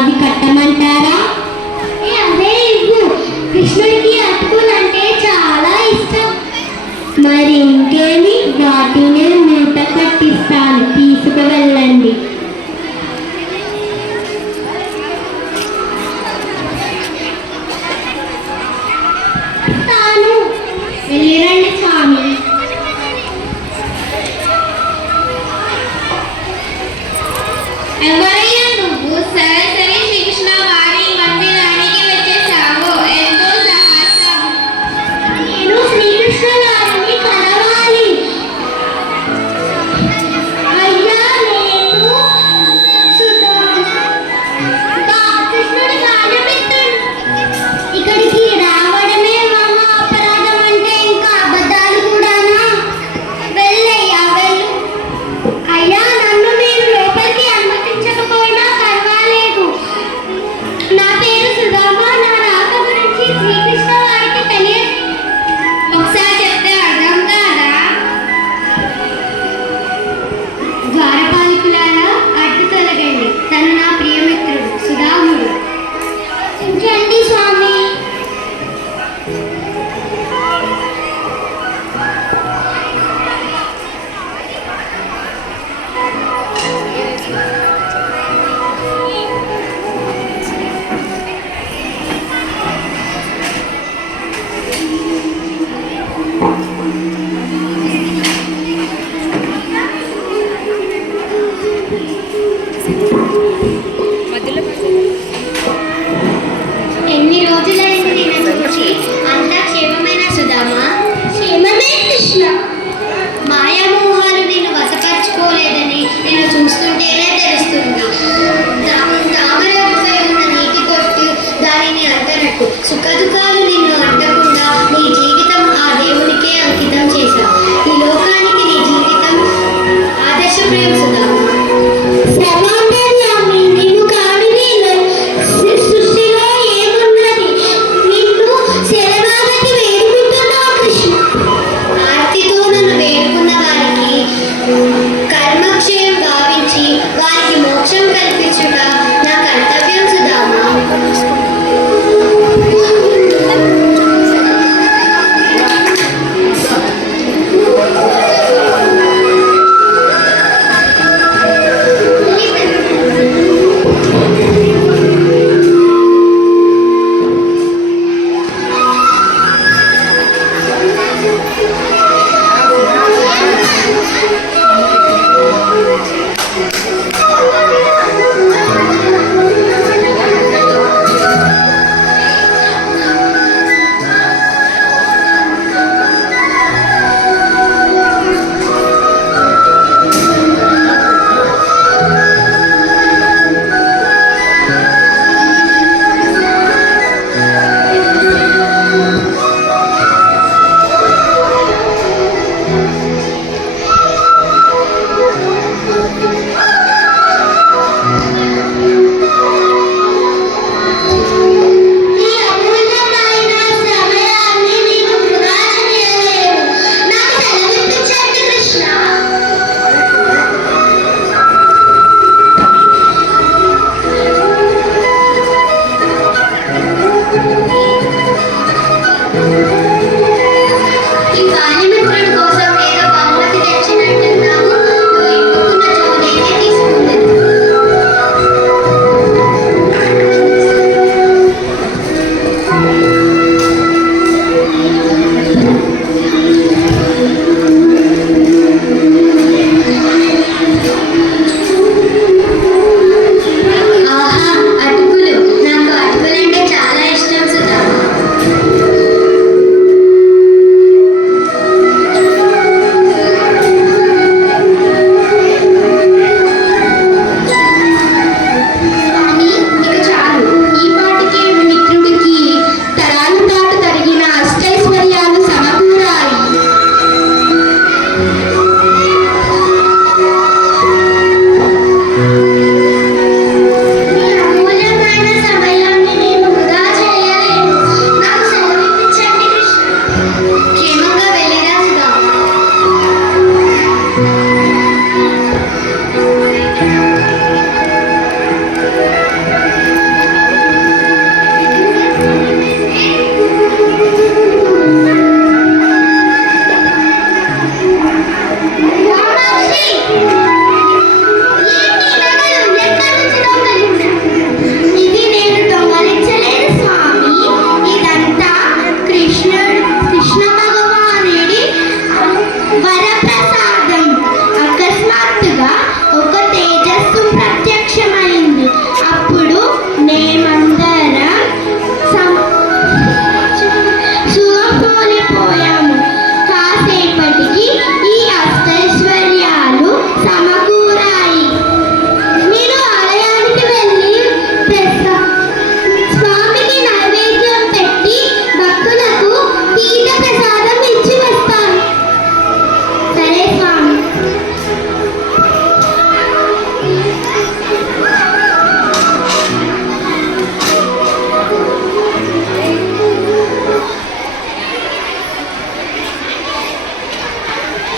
అవి కట్టమంటారా? అదే ఇవ్వు. కృష్ణుడికి అటుకులంటే చాలా ఇష్టం. మరి ఇంకేమి, వాటిని మూట కట్టిస్తాను, తీసుకువెళ్ళండి. తాను వెళ్ళిరండి స్వామి. ఎవరయ్యా నువ్వు? సరే సరే శ్రీకృష్ణ వారి మందిరానికి వచ్చేసావు, ఎంతో సాహసం. నేను శ్రీకృష్ణ గారిని కలవాలి. అయ్యా, నేను కృష్ణుడి బాల్యమిత్రుడు. ఇక్కడికి రావడమే మహా అపరాధం అంటే ఇంకా అబద్ధాలు కూడానా? వెళ్ళయ్యా, వెళ్ళు. అయ్యా, నన్ను మీరు లోపలికి అనుమతించకపోయినా పర్వాలేదు. నా పేరు సుధామ. నా రాక గురించి శ్రీకృష్ణ వారికి తెలియదు. ఒకసారి చెప్తే అర్థం కాదా? ద్వారపాలకులారా, అడ్డు తొలగండి. తను నా ప్రియమిత్రుడు సుధాముడు. క్షమించండి స్వామి.